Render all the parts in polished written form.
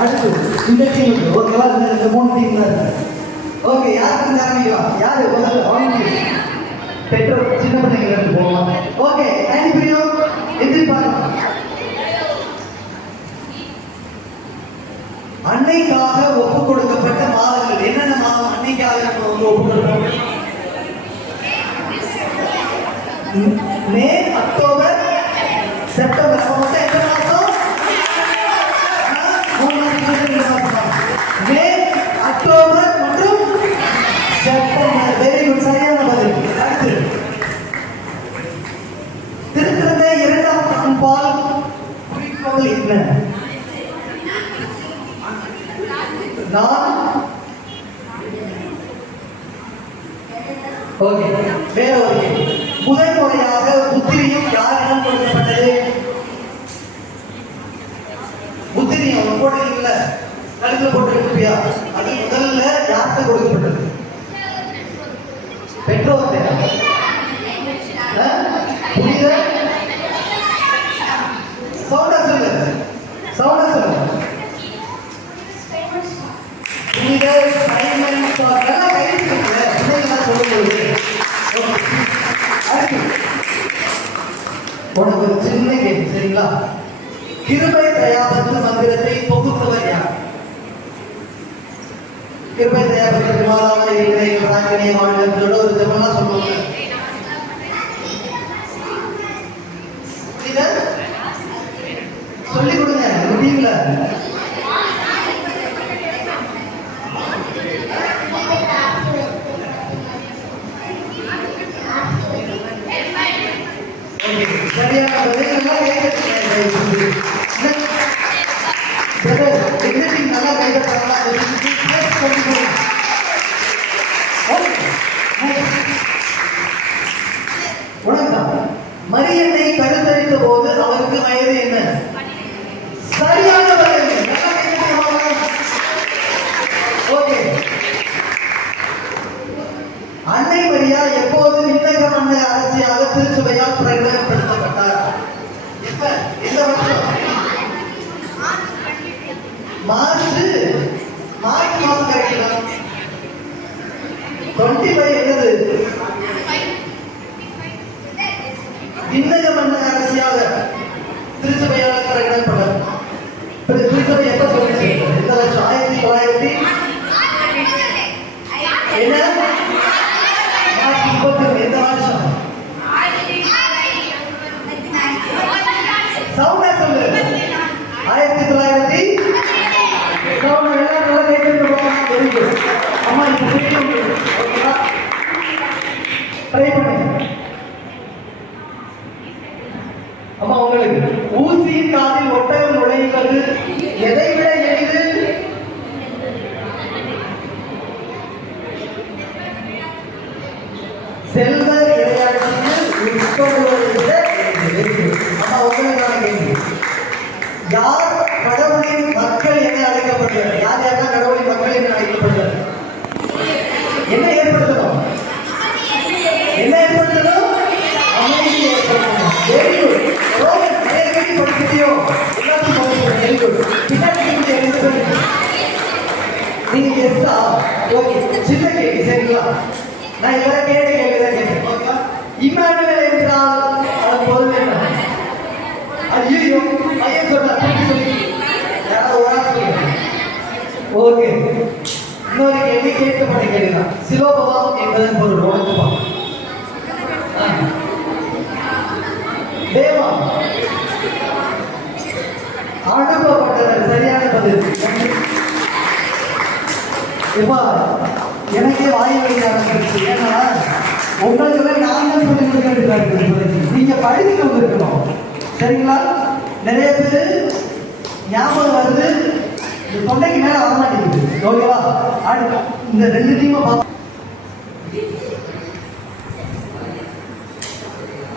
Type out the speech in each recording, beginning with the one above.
அடுத்து இந்த டீம் ஓகேவா? இந்த 3 டீம் தான் இருக்கு. ஓகே, யாருக்கு ஆரம்பிக்கலாம்? யாரு முதல்ல வாங்கி பெட்ரோல் சின்ன பிள்ளைங்க எடுத்து போவோம். ஓகே, பிரியம் எதிர்பார்க்கலாம். அன்னைக்காக ஒப்பு கொடுக்கப்பட்ட மாதங்கள் என்னென்ன மாதம்? அன்னைக்காக நம்ம ஒப்பு கொடுக்கிறோம். மே, அக்டோபர், செப்டம்பர். மொத்தம் எத்தனை மாதம்? 3 மாதம். மே, அக்டோபர் மற்றும் செப்டம்பர். வெரி குட், சரியான பதில். அடுத்து திருத்தந்தை 2ஆம் காண்பால் குறிக்கோள் என்ன? ஓகே, வேற ஒரு முதல் முறையாக புத்திரியம் யாரிடம் கொடுக்கப்பட்டது? புத்திரியம் போட்டீங்கல்ல, கழுத்துல போட்டு இருப்பியா, அது முதல்ல யாருக்கு கொடுக்கப்பட்டது? பெற்றோர் புனித சவுண்டா சொல்லு, சவுண்டா சொல்லு. புனித சைமன் நல்லா கைவிட்டுங்க, பிள்ளைங்களாம் சொல்லும்போது. உனக்கு ஒரு சின்ன கேள்வி, சரிங்களா? கிருபை தயாபத்து மந்திரத்தை தொகுத்தவர் யார்? கிருபை தயாபத்து மாறாமல் இருக்கிற பிரார்த்தனை மாநிலத்தோட ஒரு ஜெபம்லாம் சொல்லுவாங்க. சொல்லிக் கொடுங்க முடியல. சரியான பதில் நல்லா மரியன்னை கருத்தரித்த போது அவருக்கு வயது என்ன? சரியான பதில். ஓகே, அன்னை மரியா எப்போது விண்ணக மன்ன அரசியாக திருச்சபையால் பிரகடனப்படுத்தப்பட்டார்? எப்ப? எந்த வருஷம்? மார்ச் மாதம் கரெக்டா? 25 என்னது? விண்ணக மன்ன அரசியாக திருச்சபையால் பிரகடனப்பட்டார். திருச்சபை எப்ப சொல்லிச்சு? எந்த வருஷம்? 1900 என்ன? எந்த வருஷம்? சவுண்டா சொல்லு. 1900. சவுண்ட் எல்லாம் நல்லா கேட்டு போங்க. அம்மா இப்ப ட்ரை பண்ணுங்க. அம்மா உங்களுக்கு ஊசியின் காதில் ஒட்டகம் நுழைவது எதை விட எளிது? செல்வர் இறையாட்சியில் உட்கொள்வதை விட எளிது. அம்மா உங்களுக்கான கேள்வி, யார் கடவுளின் மக்கள் என அழைக்கப்படுகிறார்? யார் யாரெல்லாம் கடவுளின் மக்கள் என அழைக்கப்படுகிறார்? என்ன ஏற்படுத்தணும்? என்ன ஏற்படுத்தணும்? அமைதி ஏற்படுத்தணும். Very good. ரோமன் நிறைய கேள்வி படிச்சிட்டியோ? எல்லாத்தையும் வெரி குட். பின்னாடி நீங்க எஸ்ஸா? ஓகே, சின்ன கேள்வி, சரிங்களா? நான் இதெல்லாம் கேட்ட கேள்விதான் கேட்டேன். ஓகேவா? இம்மானுவேல் என்றால் அது பொருள் என்ன? ஐயோ பையன் சொல்ல சொல்லி யாராவது ஒரு ஆள் சொல்லுங்க. ஓகே, இன்னொரு கேள்வி கேட்கப்பட்ட கேள்விதான். சிலோபவாம் என்பதன் பொருள் உணர்த்துவா? தேவா அனுப்பப்பட்டவர். சரியான பதில். எப்பா எனக்கே வாய் வழி ஆரம்பிச்சு. ஏன்னா உங்களுக்கு நான் தான் சொல்லி கொடுக்க வேண்டியதாக. நீங்க படிச்சுட்டு வந்திருக்கணும், சரிங்களா? நிறைய பேர் ஞாபகம் வருது, தொண்டைக்கு மேல வரமாட்டேங்குது. ஓகேவா? இந்த 2 டீமை பார்த்து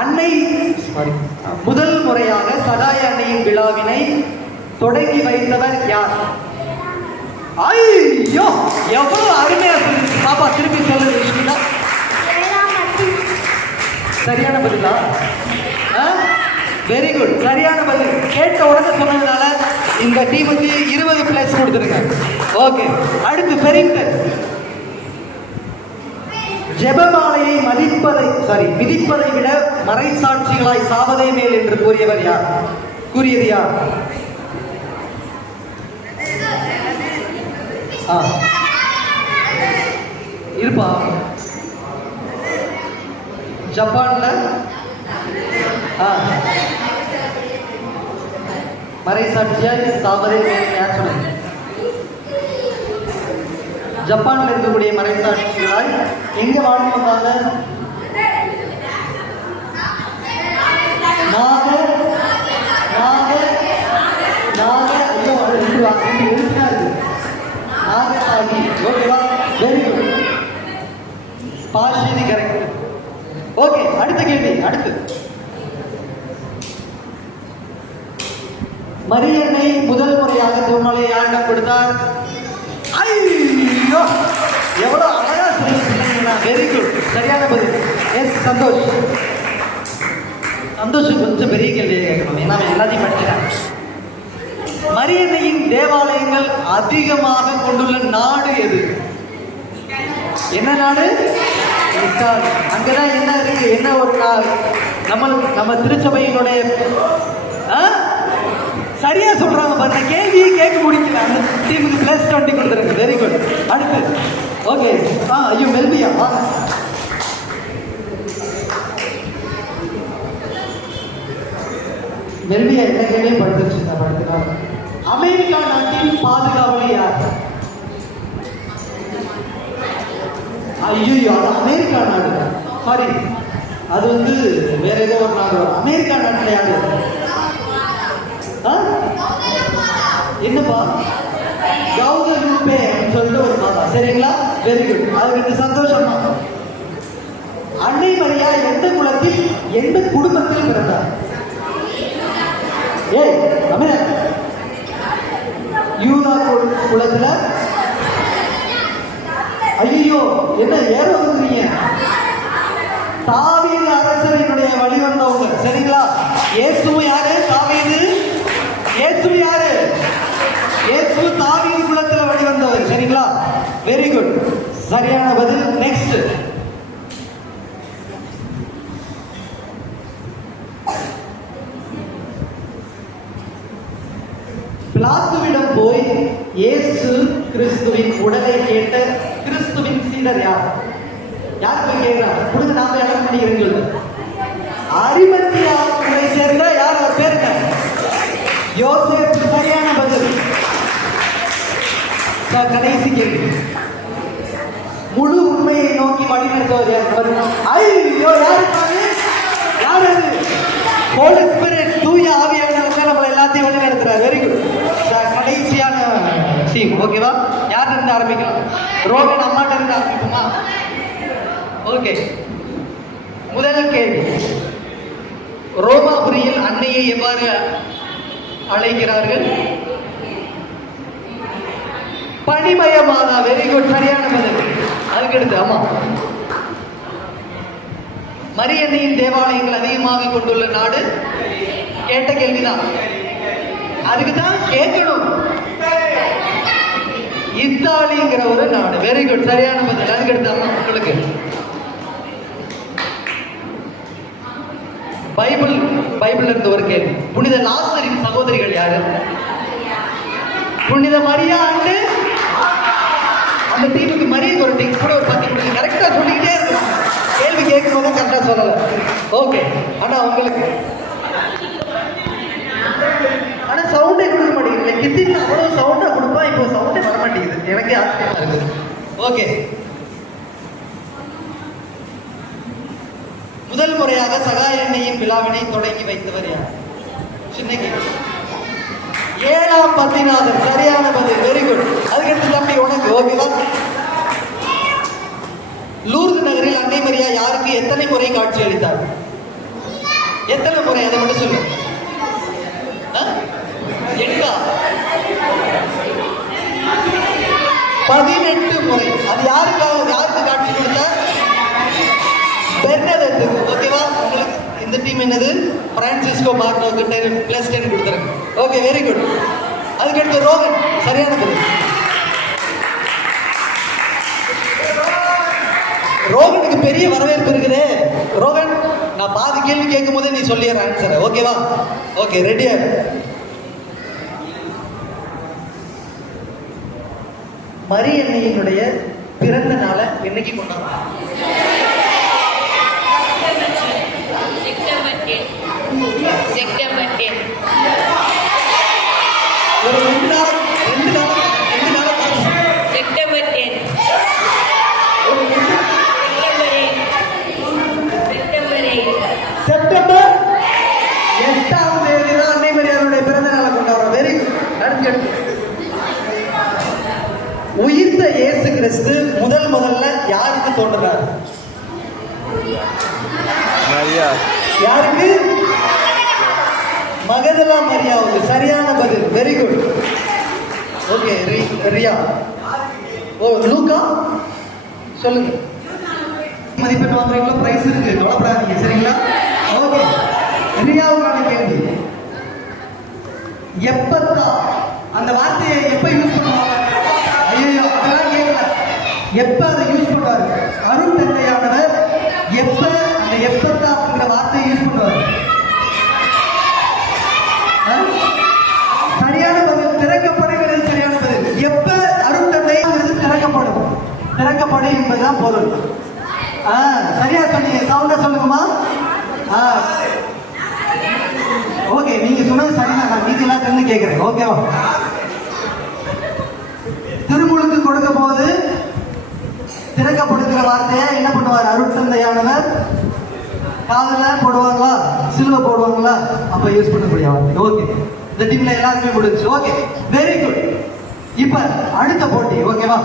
அன்னை முதல் முறையாக சகாய அன்னையின் விழாவினை தொடங்கி வைத்தவர் யார்? ஐயோ எவ்வளவு அருமையா சொல்லிருக்கு பாப்பா. திருப்பி சொல்லுங்க. சரியான பதிலா? வெரி குட், சரியான பதில். கேட்ட உடனே சொன்னதுனால இந்த டீமுக்கு 20 பிளஸ் கொடுத்துருங்க. ஓகே, அடுத்து பெரிங்டன். ஜெபமாலையை மிதிப்பதை விட மறைசாட்சிகளாய் சாவதே மேல் என்று கூறியவர் யார்? கூறியது யார்? இருப்பா. ஜப்பான்ல மறைசாட்சியாய் சாவதே மேல் யார் சொன்னது? ஜப்பான்ல இருக்கக்கூடிய மறைசாட்சிகளாய் எங்க வாழ்ந்து வந்தாங்க? ஓகே, அடுத்த கேள்வி. அடுத்து மரியன்னை முதல் முறையாக திருமலையை யாரிடம் கொடுத்தார்? ஐயோ, எவ்வளவு அழகா சொல்லுங்க. வெரி குட், சரியான பதில். எஸ் சந்தோஷ். சந்தோஷம் கொஞ்சம் பெரிய கேள்வியை கேட்கணும், ஏன்னா எல்லாத்தையும் படிக்கிறேன். மரியன்னையின் தேவாலயங்கள் அதிகமாக கொண்டுள்ள நாடு எது? என்ன நாடு? இத்தாலி. அங்கதான் என்ன இருக்கு? என்ன ஒரு நாடு? நம்ம திருச்சபையினுடைய சரியா சொல்றாங்க பாருங்க. கேள்வியை கேட்க முடியல. அந்த டீமுக்கு +20 கொடுத்துருங்க. Very good. அடுத்து ஓகே. ஐயோ மெல்பியா வாங்க. மெல்பியா என்ன கேள்வியும் படிச்சிருச்சு. அமெரிக்கா நாட்டின் பாதுகாவலர் யார்? ஐயோ, அது அமெரிக்கா நாடு. சாரி, அது வந்து வேற ஏதோ ஒரு நாடு. அமெரிக்கா நாட்டில் யாரு? என்னப்பா? கௌதமே சொல்லிட்டு ஒரு மாதா. சரிங்களா? Very good. அதுக்கு சந்தோஷமா. அன்னை மரியா எந்த குலத்தில் எந்த குடும்பத்தில் பிறந்தார்? யூதா குலத்துல. ஐயோ, என்ன ஏற வந்துருக்கீங்க? தாவீது அரசரினுடைய வழி வந்தவங்க. சரிங்களா? இயேசுவும் யாரு? தாவீது. இயேசு யாரு? இயேசு தாவீது குலத்துல வழி வந்தவர். சரிங்களா? வெரி குட், சரியான பதில். நெக்ஸ்ட். பிலாத்துவிடம் போய் இயேசு கிறிஸ்துவின் உடலை கேட்ட கிறிஸ்துவின் சீடர் யார்? யார் போய் கேட்கிறார்? கொடுத்து நாம இடம் பண்ணிக்கிறீங்க. அரிமத்தியாவை சேர்ந்த யார்? அவர் பேர் என்ன? யோசேப்பு. சரியான பதில். கடைசி கேள்வி. முழு உண்மையை நோக்கி வழிநடத்துவர் யார்? ஐயோ, யாருக்காக? யார் அது? ஹோலி ஸ்பிரிட், தூய ஆவியானவர் நம்ம எல்லாத்தையும் வழி நடத்துறார். Very good. கடைசியான டீம். ஓகேவா? யார் இருந்து ஆரம்பிக்கலாம்? ரோகன் அம்மாட்ட இருந்து ஆரம்பிக்குமா? ஓகே. முதல் கேள்வி. ரோமாபுரியில் அன்னையை எவ்வாறு அழைக்கிறார்கள்? பணிமய மாதா. வெரி குட், சரியான பதில். அதுக்கடுத்து ஆமா. மரியன்னையின் தேவாலயங்கள் அதிகமாக கொண்டுள்ள நாடு? கேட்ட கேள்விதான், அதுக்குதான் கேட்கணும். இத்தாலிங்கிற ஒரு நாடு. வெரி குட், சரியான பதில். அதுக்கடுத்து ஆமா. உங்களுக்கு பைபிள் இருந்து ஒரு கேள்வி. புனித லாசரின் சகோதரிகள் யாரு? புனித மரியா அண்டு அந்த டீமுக்கு மரியா ஒரு டீம் கூட ஒரு 10 கொடுத்து கரெக்டா சொல்லிக்கிட்டே இருக்காங்க. கேள்வி கேட்கும் போது கரெக்டா சொல்லல. ஓகே. ஆனா உங்களுக்கு சவுண்டே கொடுக்க மாட்டேங்குது. கித்தின் அவ்வளவு சவுண்டா கொடுப்பா, இப்போ சவுண்டே வர மாட்டேங்குது. எனக்கே ஆச்சரியமா இருக்குது. ஓகே. முதல் முறையாக சகாய எண்ணெயின் விழாவினை தொடங்கி வைத்தவர் யார்? சின்ன கேள்வி. 7ஆம் பத்திநாதர். சரியான பதில். Very good. அதுக்கடுத்து தம்பி உனக்கு. ஓகேவா? லூர்து நகரில் அன்னை மரியா யாருக்கு எத்தனை முறை காட்சி அளித்தார்? எத்தனை முறை? அதை மட்டும் சொல்லு. 18 முறை. அது யாருக்கு காட்சி கொடுத்தார்? பெர்னதெத்து. ஓகேவா? உங்களுக்கு இந்த டீம் என்னது? பிரான்சிஸ்கோ மார்டோக்கு +10 கொடுத்துருங்க. Okay, very good. அதுக்கடுத்து ரோகன். சரியான பதில். ரோகனுக்கு பெரிய வரவேற்பு இருக்குது. ரோகன், நான் பாதி கேள்வி கேட்கும் போதே நீ சொல்லிடுற ஆன்சர். ஓகேவா? ஓகே, ரெடியா? மரியன்னையினுடைய பிறந்த நாளை என்னைக்கு கொண்டாடுறோம்? ஒரு 2 நாள் செப்டம்பர் 8ஆம் தேதி தான் அன்னை மரியாதையுடைய பிறந்த நாளை கொண்டாடுறோம். Very good. அடுத்து உயிர்த்த இயேசு கிறிஸ்து முதல்ல யாருக்கு தோன்றுறார்? யாருக்கு? மகதலா மரியாவுக்கு. சரியான பதில். Very good. ஓகே, ரியா. ஓ, லூக்கா சொல்லுங்க. மதிப்பெண் வாங்குறீங்களா? பிரைஸ் இருக்கு, கவலைப்படாதீங்க. சரிங்களா? ஓகே, ரியாவுக்கான கேள்வி. எப்பத்தா அந்த வார்த்தையை எப்ப யூஸ் பண்ணுவாங்க? ஐயோ, அதெல்லாம் கேட்கல. எப்ப அதை யூஸ் பண்ணுவாரு? அருள் தந்தையானவர் எப்ப அந்த எப்பத்தா அப்படிங்கிற வார்த்தையை யூஸ் பண்ணுவாரு? சரியான பதில். திறக்கப்படுகிறது. சரியான பதில். எப்ப அருள் தந்தை திறக்கப்படும் என்பதுதான் பொருள். சரியா சொன்னீங்க. சவுண்டா சொல்லுங்கம்மா. ஓகே, நீங்க சொன்னது சரிதான். நான் மீதி எல்லாம் தெரிஞ்சு கேட்கிறேன். ஓகேவா? திருமுழுக்கு கொடுக்கும் போது திறக்கப்படுகிற வார்த்தையை என்ன பண்ணுவார்? அருட்தந்தையானவர் காதல போடுவாங்களா, சிலுவை போடுவாங்களா, அப்ப யூஸ் பண்ணக்கூடிய வார்த்தை. ஓகே, இந்த டீம்ல எல்லாருமே முடிஞ்சு. Okay, very good. இப்ப அடுத்த போட்டி. ஓகேவா?